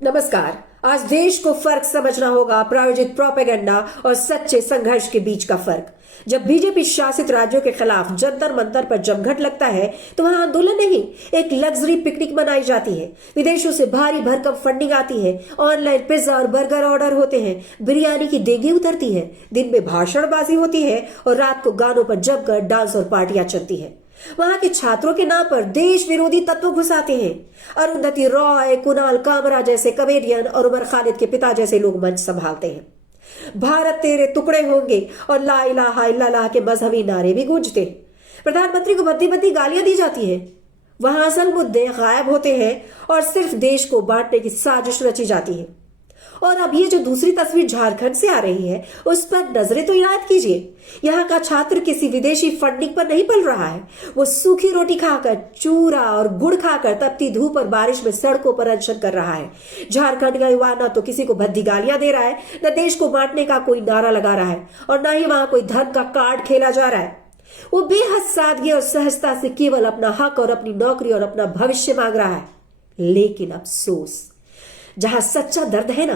नमस्कार। आज देश को फर्क समझना होगा, प्रायोजित प्रोपेगेंडा और सच्चे संघर्ष के बीच का फर्क। जब बीजेपी शासित राज्यों के खिलाफ जंतर मंतर पर जमघट लगता है तो वहां आंदोलन नहीं, एक लग्जरी पिकनिक मनाई जाती है। विदेशों से भारी भरकम फंडिंग आती है, ऑनलाइन पिज्जा और बर्गर ऑर्डर होते हैं, बिरयानी की देंगी उतरती है, दिन में भाषणबाजी होती है और रात को गानों पर जमकर डांस और पार्टियां चलती है। वहां के छात्रों के नाम पर देश विरोधी तत्व घुस आते हैं। अरुंधति रॉय, कुणाल कामरा जैसे कॉमेडियन और उमर खालिद के पिता जैसे लोग मंच संभालते हैं। भारत तेरे टुकड़े होंगे और ला इलाहा इल्लल्लाह के मजहबी नारे भी गूंजते हैं। प्रधानमंत्री को बद्दी बद्दी गालियां दी जाती है। वहां असल मुद्दे गायब होते हैं और सिर्फ देश को बांटने की साजिश रची जाती है। और अब ये जो दूसरी तस्वीर झारखंड से आ रही है, उस पर नजरें तो याद कीजिए। यहाँ का छात्र किसी विदेशी फंडिंग पर नहीं पल रहा है। वो सूखी रोटी खाकर, चूरा और गुड़ खाकर तपती धूप और बारिश में सड़कों पर अनशन कर रहा है। झारखंड का युवा न तो किसी को भद्दी गालियां दे रहा है, न देश को बांटने का कोई नारा लगा रहा है, और न ही वहां कोई धर्म का कार्ड खेला जा रहा है। वो बेहद सादगी और सहजता से केवल अपना हक और अपनी नौकरी और अपना भविष्य मांग रहा है। लेकिन अफसोस, जहां सच्चा दर्द है ना,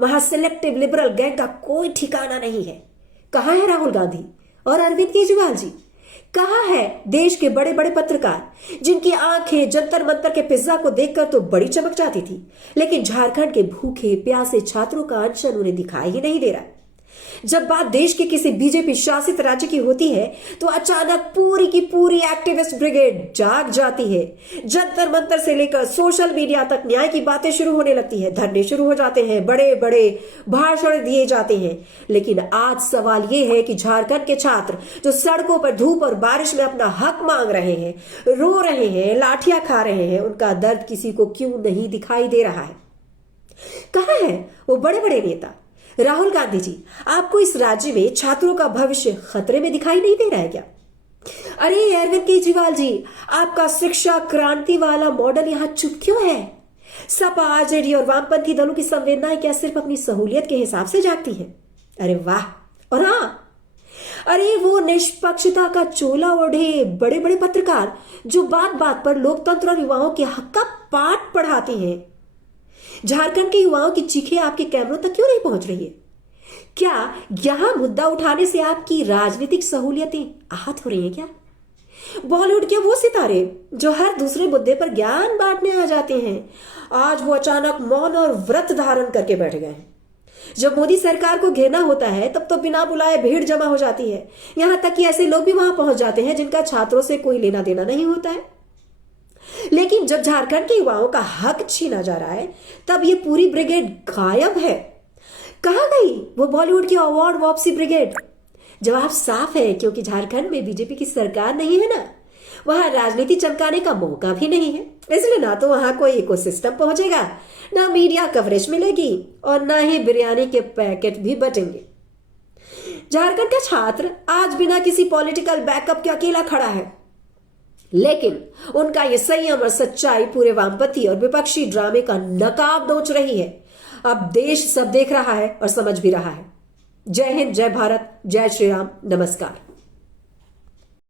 वहां सिलेक्टिव लिबरल गैंग का कोई ठिकाना नहीं है। कहां है राहुल गांधी और अरविंद केजरीवाल जी? कहां है देश के बड़े बड़े पत्रकार जिनकी आंखें जंतर मंतर के पिज्जा को देखकर तो बड़ी चमक जाती थी, लेकिन झारखंड के भूखे प्यासे छात्रों का अनशन उन्हें दिखाई ही नहीं दे रहा। जब बात देश के किसी बीजेपी शासित राज्य की होती है तो अचानक पूरी की पूरी एक्टिविस्ट ब्रिगेड जाग जाती है। जंतर मंतर से लेकर सोशल मीडिया तक न्याय की बातें शुरू होने लगती है, धरने शुरू हो जाते हैं, बड़े बड़े भाषण दिए जाते हैं। लेकिन आज सवाल यह है कि झारखंड के छात्र जो सड़कों पर धूप और बारिश में अपना हक मांग रहे हैं, रो रहे हैं, लाठियां खा रहे हैं, उनका दर्द किसी को क्यों नहीं दिखाई दे रहा है? कहां है वो बड़े बड़े नेता? राहुल गांधी जी, आपको इस राज्य में छात्रों का भविष्य खतरे में दिखाई नहीं दे रहा है क्या? अरे अरविंद केजरीवाल जी, आपका शिक्षा क्रांति वाला मॉडल यहां चुप क्यों है? सपा, आरजेडी और वामपंथी दलों की संवेदनाएं क्या सिर्फ अपनी सहूलियत के हिसाब से जागती हैं? अरे वाह! और हाँ, अरे वो निष्पक्षता का चोला ओढ़े बड़े बड़े पत्रकार जो बात बात पर लोकतंत्र और युवाओं के हक का पाठ पढ़ाते हैं, झारखंड के युवाओं की चीखें आपके कैमरों तक क्यों नहीं पहुंच रही है? क्या यहां मुद्दा उठाने से आपकी राजनीतिक सहूलियतें आहत हो रही हैं क्या? बॉलीवुड के वो सितारे जो हर दूसरे मुद्दे पर ज्ञान बांटने आ जाते हैं, आज वो अचानक मौन और व्रत धारण करके बैठ गए हैं। जब मोदी सरकार को घेरना होता है तब तो बिना बुलाए भीड़ जमा हो जाती है। यहां तक कि ऐसे लोग भी वहां पहुंच जाते हैं जिनका छात्रों से कोई लेना देना नहीं होता है। लेकिन जब झारखंड के युवाओं का हक छीना जा रहा है तब ये पूरी ब्रिगेड गायब है। कहां गई वो बॉलीवुड की अवार्ड वापसी ब्रिगेड? जवाब साफ है, क्योंकि झारखंड में बीजेपी की सरकार नहीं है ना, वहां राजनीति चमकाने का मौका भी नहीं है। इसलिए ना तो वहां कोई इकोसिस्टम पहुंचेगा, ना मीडिया कवरेज मिलेगी और ना ही बिरयानी के पैकेट भी बटेंगे। झारखंड का छात्र आज बिना किसी पॉलिटिकल बैकअप के अकेला खड़ा है, लेकिन उनका यह संयम और सच्चाई पूरे वामपंथी और विपक्षी ड्रामे का नकाब नोच रही है। अब देश सब देख रहा है और समझ भी रहा है। जय हिंद, जय भारत, जय श्री राम, नमस्कार।